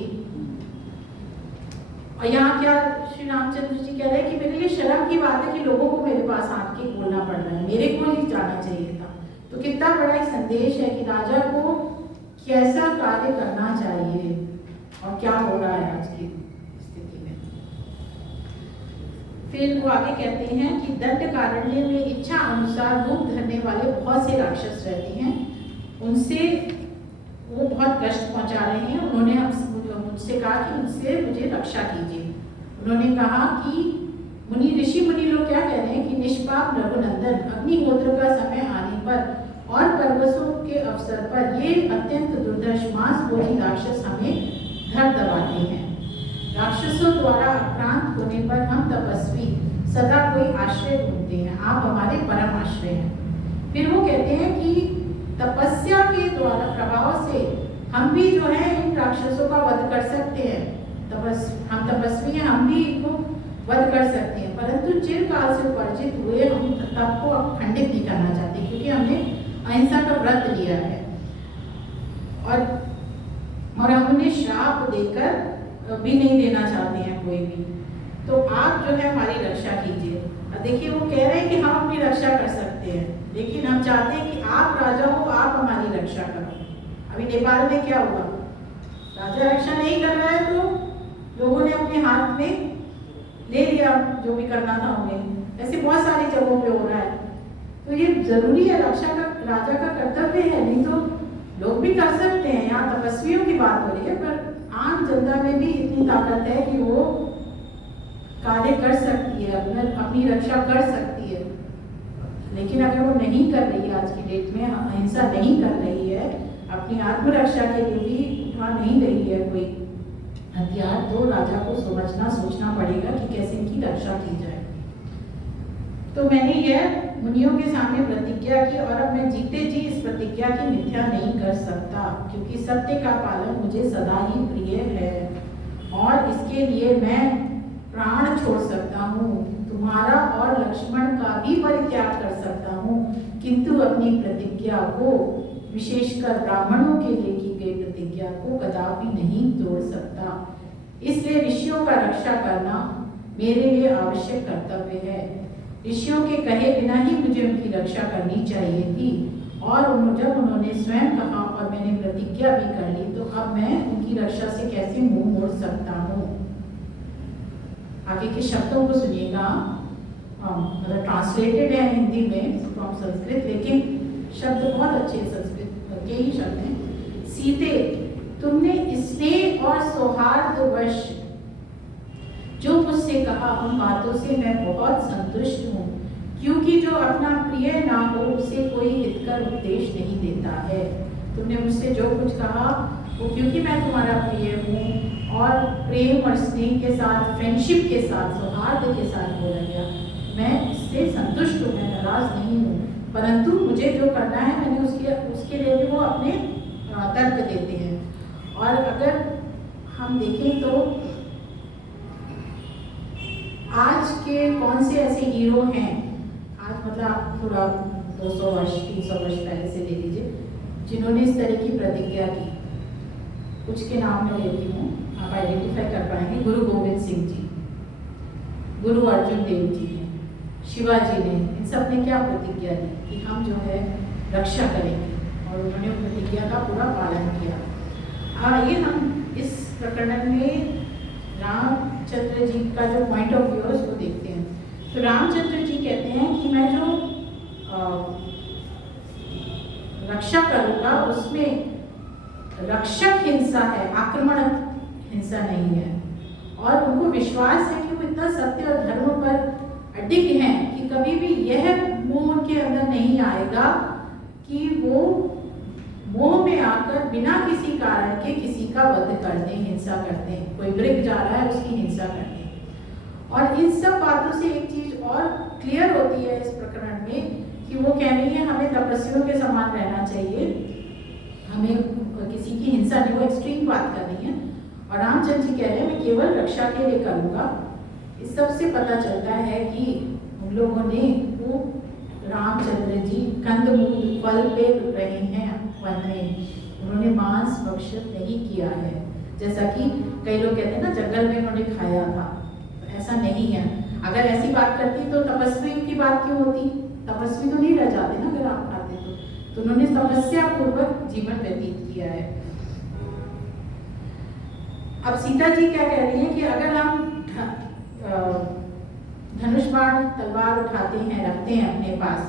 और यहाँ क्या श्री रामचंद्र जी कह रहे हैं कि मेरे लिए शर्म की बात है कि लोगों को मेरे पास आके बोलना पड़ रहा है, मेरे को ही जाना चाहिए था। तो कितना बड़ा एक संदेश है कि राजा को कैसा कार्य करना चाहिए और क्या हो रहा है आज की स्थिति में। फिर वो आगे कहते हैं कि दंडकारण्य में इच्छा अनुसार रूप धरने वाले बहुत से राक्षस रहते हैं, उनसे वो बहुत कष्ट पहुंचा रहे हैं। उन्होंने मुझसे कहा कि मुझसे मुझे रक्षा कीजिए। उन्होंने कहा कि ऋषि मुनि लोग क्या कह रहे हैं कि निष्पाप रघुनंदन, अग्निहोत्र का समय आने पर और पर्वतों के अवसर पर ये अत्यंत दुर्धर्ष मांसभोजी राक्षस हमें धर दबाते हैं। राक्षसों द्वारा आक्रांत होने पर हम तपस्वी सदा कोई आश्रय ढूंढते हैं, आप हमारे परम आश्रय हैं। फिर वो कहते हैं कि तपस्या के द्वारा प्रभाव से हम भी जो है इन राक्षसों का वध कर सकते हैं। हम तपस्वी हैं, हम भी इनको वध कर सकते हैं, परंतु चिरकाल से उपार्जित हुए हम तप को खंडित नहीं करना चाहते, क्योंकि हमने अहिंसा का व्रत लिया है और हम उन्हें श्राप देकर भी नहीं देना चाहते हैं कोई भी। तो आप जो है हमारी रक्षा कीजिए। देखिए वो कह रहे हैं कि हम अपनी रक्षा कर सकते हैं, लेकिन हम चाहते हैं कि आप राजा हो, आप हमारी रक्षा करो। अभी नेपाल में क्या हुआ, राजा रक्षा नहीं कर रहा है तो लोगों ने अपने हाथ में ले लिया जो भी करना था उन्हें। ऐसे बहुत सारी जगहों पे हो रहा है। तो ये जरूरी है, रक्षा का राजा का कर्तव्य है, नहीं तो लोग भी कर सकते हैं। यहाँ तपस्वियों की बात हो रही है, पर आम जनता में भी इतनी ताकत है कि वो कार्य कर सकती है, अपनी रक्षा कर सकती है। लेकिन अगर वो नहीं कर रही है, आज की डेट में अहिंसा नहीं कर रही है, अपनी आत्मरक्षा के लिए भी उठा नहीं रही है कोई हथियार, तो राजा को सोचना पड़ेगा कि कैसे इनकी रक्षा की जाए। तो मैंने यह मुनियों के सामने प्रतिज्ञा की और अब मैं जीते जी इस प्रतिज्ञा की मिथ्या नहीं कर सकता, क्योंकि सत्य का पालन मुझे सदा ही प्रिय है और इसके लिए मैं प्राण छोड़ सकता हूँ, तुम्हारा और लक्ष्मण का भी परित्याग कर सकता हूँ, किंतु अपनी प्रतिज्ञा को, विशेषकर ब्राह्मणों के लिए की गई प्रतिज्ञा को कदापि नहीं तोड़ सकता। इसलिए ऋषियों का रक्षा करना मेरे लिए आवश्यक कर्तव्य है। ऋषियों के कहे बिना ही मुझे उनकी रक्षा करनी चाहिए थी, और जब उन्होंने स्वयं कहा और मैंने प्रतिज्ञा भी कर ली, तो अब मैं उनकी रक्षा से कैसे मुंह मोड़ सकता हूँ। आगे के शब्दों को सुनिएगा, मतलब ट्रांसलेटेड है हिंदी में फ्रॉम संस्कृत, लेकिन शब्द बहुत अच्छे संस्कृत के ही शब्द हैं। सीते, तुमने स्नेह और सौहार्दवश जो मुझसे कहा, उन बातों से मैं बहुत संतुष्ट हूँ, क्योंकि जो अपना प्रिय ना हो उसे कोई हितकर उपदेश नहीं देता है। तुमने मुझसे जो कुछ कहा वो क्योंकि मैं तुम्हारा प्रिय हूँ और प्रेम और स्नेह के साथ, फ्रेंडशिप के साथ, सौहार्द के साथ बोला गया, मैं इससे संतुष्ट हूँ, मैं नाराज नहीं हूँ। परंतु मुझे जो करना है मैंने उसके लिए भी वो अपने तर्क देते हैं। और अगर हम देखें तो आज के कौन से ऐसे हीरो हैं, आज मतलब आप थोड़ा 200 वर्ष 300 वर्ष पहले से ले लीजिए, जिन्होंने इस तरह की प्रतिज्ञा की। कुछ के नाम मैं लेती हूँ, आप आइडेंटिफाई कर पाएंगे। गुरु गोविंद सिंह जी, गुरु अर्जुन देव जी ने, शिवाजी ने, इन सब ने क्या प्रतिज्ञा दी कि हम जो है रक्षा करेंगे, और उन्होंने प्रतिज्ञा का पूरा पालन किया। आइए हम इस प्रकरण में रामचंद्र जी का जो पॉइंट ऑफ व्यू है उसको देखते हैं। तो रामचंद्र जी कहते हैं कि मैं जो रक्षा करूंगा उसमें रक्षक हिंसा है, आक्रमण हिंसा नहीं है। और उनको विश्वास है कि वो इतना सत्य और धर्म पर अडिग हैं कि कभी भी यह मोह उनके अंदर नहीं आएगा कि वो मोह में आकर बिना किसी कारण के किसी का वध कर दें, हिंसा करते हैं। कोई मृग जा रहा है उसकी हिंसा करते हैं। और इन सब बातों से एक चीज और क्लियर होती है इस प्रकरण में कि वो कह रही है हमें तपस्वियों के समान रहना चाहिए, हमें किसी की हिंसा नहीं, वो एक्सट्रीम बात कर रही है। और रामचंद्र जी कह रहे हैं मैं केवल रक्षा के लिए करूँगा। इस सब से पता चलता है कि उन लोगों ने, वो रामचंद्र जी कंदमूल फल पे रहे हैं वन में, उन्होंने मांस भक्षण नहीं किया है। जैसा कि कई लोग कहते हैं ना जंगल में उन्होंने खाया था, तो ऐसा नहीं है। अगर ऐसी बात करती तो तपस्वियों की बात क्यों होती? तपस्वी तो नहीं रह जाते ना अगर आप खाते तो उन्होंने तपस्या पूर्वक जीवन व्यतीत किया है। अब सीता जी क्या कह रही है कि अगर हम धनुष बाण तलवार उठाते हैं, रखते हैं अपने पास,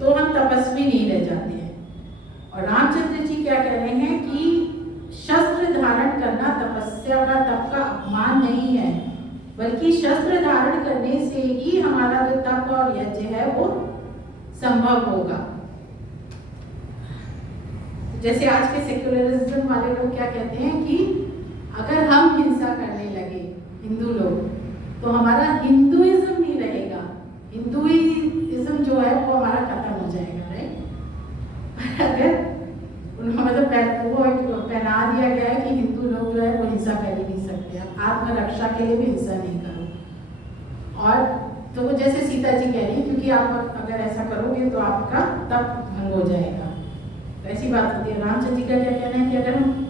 तो हम तपस्वी नहीं रह जाते हैं। और रामचंद्र जी क्या कह रहे हैं कि शस्त्र धारण करना तपस्या का, तप का अपमान नहीं है, बल्कि शस्त्र धारण करने से ही हमारा जो तप और यज्ञ है वो संभव होगा। जैसे आज के सेक्युलरिज्म वाले लोग क्या कहते हैं कि अगर हम हिंसा करने लगे हिंदू लोग तो हमारा हिंदुइज्म नहीं रहेगा, हिंदुइज्म जो है वो हमारा खत्म हो जाएगा, राइट। अगर उनको मतलब वो पहना दिया गया है कि हिंदू लोग जो है वो हिंसा कर ही नहीं सकते, करते हैं, आत्मरक्षा के लिए भी हिंसा नहीं करो। और तो वो जैसे सीता जी कह रही है, क्योंकि आप अगर ऐसा करोगे तो आपका तप भंग हो जाएगा। तो ऐसी बात होती है। रामचंद्र जी का क्या कहना है कि अगर हम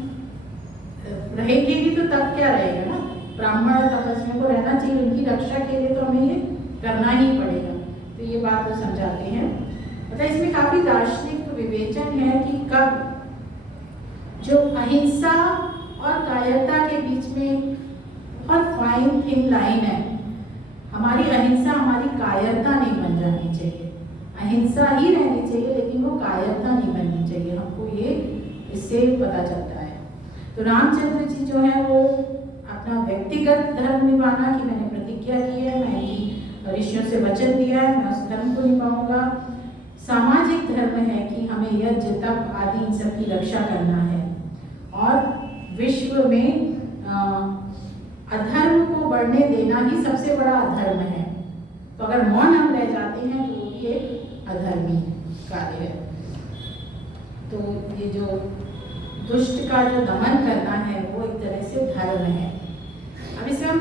रहेंगे ही तो तब क्या रहेगा ना, ब्राह्मण और तपस्वियों को रहना चाहिए, उनकी रक्षा के लिए तो हमें ये करना ही पड़ेगा। तो ये बात वो समझाते हैं। मतलब इसमें काफी दार्शनिक विवेचन है कि कब जो अहिंसा और कायरता के बीच में बहुत फाइन थिन लाइन है। हमारी अहिंसा हमारी कायरता नहीं बन जानी चाहिए, अहिंसा ही रहनी चाहिए, लेकिन वो कायरता नहीं बननी चाहिए। हमको ये इससे पता चलता है। तो रामचंद्र जी जो है वो अपना व्यक्तिगत धर्म निभाना कि मैंने प्रतिज्ञा की है, मैंने ऋषियों से वचन दिया है, मैं उस धर्म को निभाऊंगा। सामाजिक धर्म है कि हमें यज्ञ तप आदि इन सब की रक्षा करना है। और विश्व में अधर्म को बढ़ने देना ही सबसे बड़ा अधर्म है। तो अगर मौन हम रह जाते हैं तो वो भी एक अधर्मी कार्य है। तो ये जो दुष्ट का जो दमन करना है वो एक तरह से धर्म है। अब इसमें हम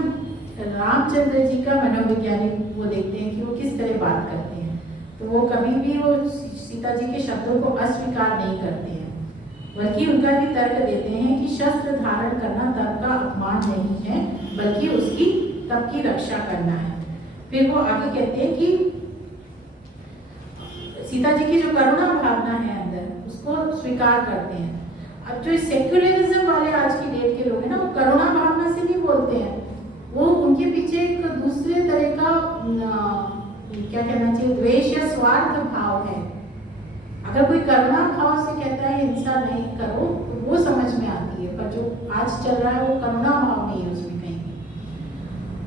रामचंद्र जी का मनोवैज्ञानिक वो देखते हैं कि वो किस तरह बात करते हैं। तो वो कभी भी वो सीता जी के शब्दों को अस्वीकार नहीं करते हैं, बल्कि उनका भी तर्क देते हैं कि शस्त्र धारण करना तप का अपमान नहीं है, बल्कि उसकी तप की रक्षा करना है। फिर वो आगे कहते हैं कि सीता जी की जो करुणा भावना है अंदर, उसको स्वीकार करते हैं। अब जो सेक्युलरिज्म वाले आज की डेट के लोग हैं ना, वो करुणा भावना से नहीं बोलते हैं, वो उनके पीछे एक दूसरे तरह का क्या कहना चाहिए, द्वेष या स्वार्थ भाव है। अगर कोई करुणा भाव से कहता है हिंसा नहीं करो तो वो समझ में आती है, पर जो आज चल रहा है वो करुणा भाव नहीं है उसमें कहीं।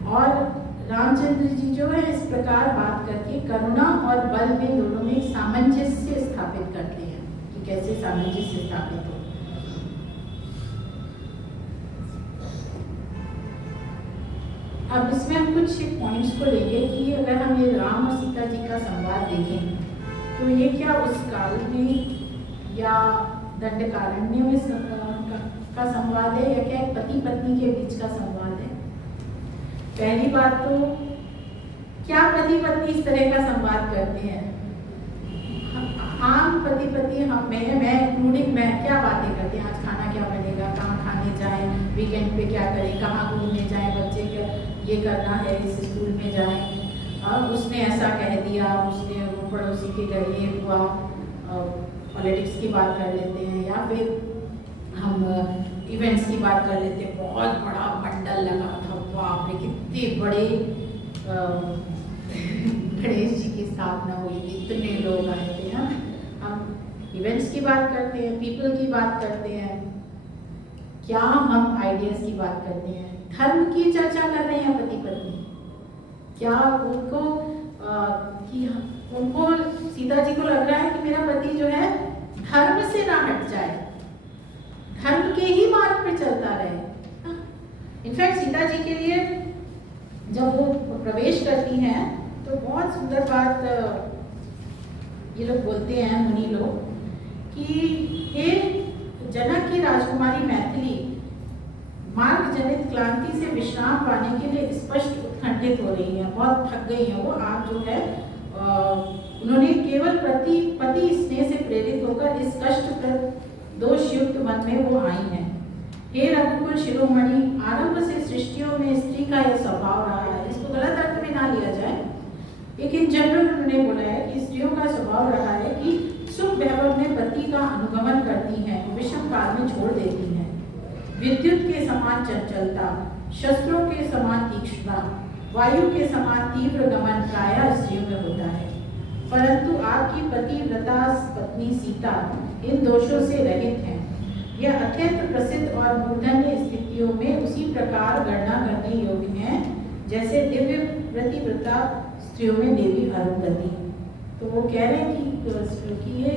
और रामचंद्र जी जो है इस प्रकार बात करके करुणा और बल में दोनों में सामंजस्य स्थापित करते हैं कि कैसे सामंजस्य स्थापित हो। अब इसमें हम कुछ पॉइंट्स को लेंगे कि अगर हम ये राम और सीता जी का संवाद देखें तो ये क्या उस काल में या दंडकारण्य में का संवाद है या क्या एक पति पत्नी के बीच का संवाद है। पहली बात तो क्या पति पत्नी इस तरह का संवाद करते हैं। आम पति पत्नी हम मैं इंक्लूडिंग मैं क्या बातें करते हैं, आज खाना क्या बनेगा, कहाँ खाने जाएं, वीकेंड पे क्या करें, कहाँ घूमने जाएं, बच्चे का ये करना है, इस स्कूल में जाएं, उसने ऐसा कह दिया, उसने वो पड़ोसी के घर ये हुआ, पॉलिटिक्स की बात कर लेते हैं या फिर हम इवेंट्स की बात कर लेते हैं। बहुत बड़ा मंडल लगा था, बाप रे कितने बड़े गणेश जी की स्थापना हुई थी, इतने लोग आए थे। हम इवेंट्स की बात करते हैं, पीपल की बात करते हैं, क्या हम आइडियाज की बात करते हैं, धर्म की चर्चा कर रहे हैं पति पत्नी, क्या उनको सीता जी को लग रहा है कि मेरा पति जो है धर्म से ना हट जाए, धर्म के ही मार्ग पे चलता रहे। इनफैक्ट सीता जी के लिए जब वो प्रवेश करती हैं तो बहुत सुंदर बात ये लोग बोलते हैं, मुनि लोग, कि हे जनक की राजकुमारी मैथिली मार्ग जनित क्लांति से विश्राम पाने के लिए स्पष्ट उत्कंठित हो रही है, बहुत थक गई है वो। आप जो है उन्होंने केवल पति स्नेह से प्रेरित होकर इस कष्ट दोष युक्त मन में वो आई हैं। हे रघुकुल शिरोमणि, आरंभ से सृष्टियों में स्त्री का यह स्वभाव रहा है, इसको गलत अर्थ में ना लिया जाए, लेकिन जनरल उन्होंने बोला है कि स्त्रियों का स्वभाव रहा है कि सुख वैभव में पति का अनुगमन करती हैं, विषम काल में छोड़ देती हैं। विद्युत के समान चंचलता, शस्त्रों के समान तीक्ष्णता, वायु के समान तीव्र गमन प्रायः स्त्रियों में होता है, परंतु आपकी पतिव्रता पत्नी सीता इन दोषों से रहित है। यह अत्यंत प्रसिद्ध और मूर्धन्य स्थितियों में उसी प्रकार गणना करने योग्य है जैसे दिव्य प्रतिव्रता स्त्रियों में देवी अरुंधति। तो वो कह रहे हैं कि ये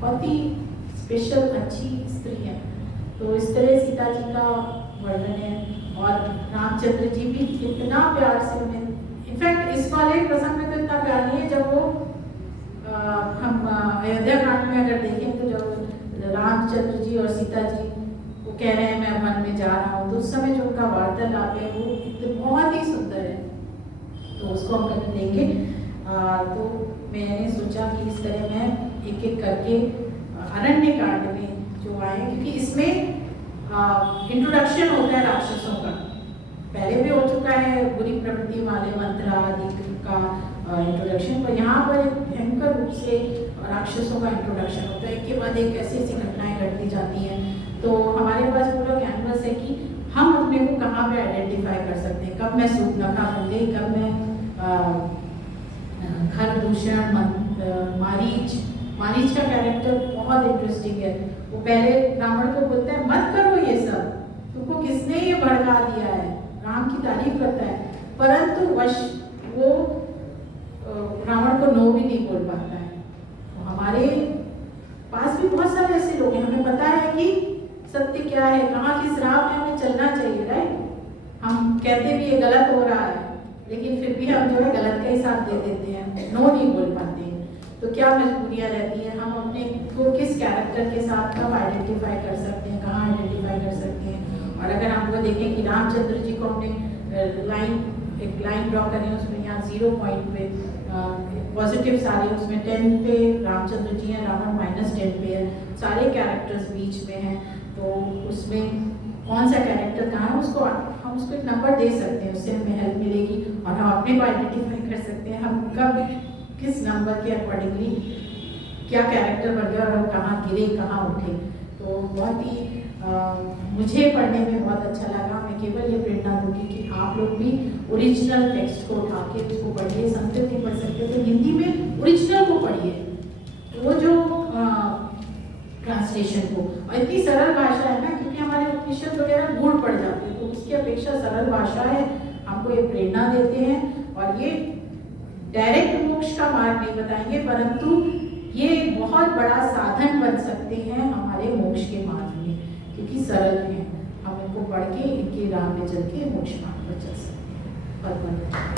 बहुत ही स्पेशल अच्छी स्त्री है। तो इस तरह सीता जी का वर्णन है और रामचंद्र जी भी इतना प्यार से उन्हें, इनफैक्ट इस वाले प्रसंग में तो इतना प्यार नहीं है। जब वो हम अयोध्या कांड में अगर देखें तो जब रामचंद्र जी और सीता जी को कह रहे हैं मैं वन में जा रहा हूँ, तो उस समय जो उनका वार्तालाप है वो बहुत ही सुंदर है, तो उसको हम करने देंगे। तो मैंने सोचा कि इस तरह मैं एक एक करके अरण्य कांड में जो आए, क्योंकि इसमें इंट्रोडक्शन होता है राक्षसों का, पहले भी हो चुका है बुरी प्रवृत्ति वाले मंत्र आदि का इंट्रोडक्शन, पर यहाँ पर भयंकर रूप से राक्षसों का इंट्रोडक्शन होता है। एक के बाद एक ऐसी ऐसी घटनाएं घटती जाती हैं। तो हमारे पास पूरा कैनवस है कि हम अपने को कहाँ पे आइडेंटिफाई कर सकते हैं, कब मैं सूर्पनखा बन गई, कब मैं खरदूषण, मारीच का कैरेक्टर बहुत इंटरेस्टिंग है। वो पहले रावण को बोलता है मत करो ये सब, तुमको किसने ये भड़का दिया है, राम की तारीफ करता है, परंतु वश वो रावण को नो भी नहीं बोल पाता है। तो हमारे पास भी बहुत सारे ऐसे लोग हैं, हमें पता है कि सत्य क्या है, कहाँ किस राह में हमें चलना चाहिए, राइट। हम कहते भी ये गलत हो रहा है, लेकिन फिर भी हम जो है गलत का ही साथ दे देते हैं, नो नहीं बोल पाते हैं। तो क्या मजबूरियाँ रहती हैं, हम अपने को किस कैरेक्टर के साथ कब आइडेंटिफाई कर सकते हैं, कहाँ आइडेंटिफाई कर सकते हैं। और अगर हम वो देखें कि रामचंद्र जी को हमने एक लाइन ड्रॉ करें, उसमें यहाँ 0 पॉइंट पे पॉजिटिव सारे, उसमें 10 पे रामचंद्र जी हैं, रावण -10 पे है, सारे कैरेक्टर्स बीच में हैं। तो उसमें कौन सा कैरेक्टर कहाँ है, उसको हम उसको एक नंबर दे सकते हैं, उससे हमें हेल्प मिलेगी और हम अपने को आइडेंटिफाई कर सकते हैं हम कब किस नंबर के अकॉर्डिंगली क्या कैरेक्टर बन गया और हम कहाँ गिरे कहाँ उठे। तो बहुत ही मुझे पढ़ने में बहुत अच्छा लगा। मैं केवल ये प्रेरणा दूंगी कि आप लोग भी ओरिजिनल टेक्स्ट को उठा के उसको पढ़िए, संस्कृत नहीं पढ़ सकते तो हिंदी में ओरिजिनल को पढ़िए, वो जो ट्रांसलेशन को, और इतनी सरल भाषा है ना, क्योंकि हमारे उपनिषद वगैरह गूढ़ पड़ जाते हैं, तो उसकी अपेक्षा सरल भाषा है, हमको ये प्रेरणा देते हैं। और ये डायरेक्ट मोक्ष का मार्ग नहीं बताएंगे, परंतु ये बहुत बड़ा साधन बन सकते हैं हमारे मोक्ष के मार्ग में, क्योंकि सरल है। हम इनको पढ़ के इनके राह में चल के मोक्ष मार्ग पर चल सकते हैं। बहुत बहुत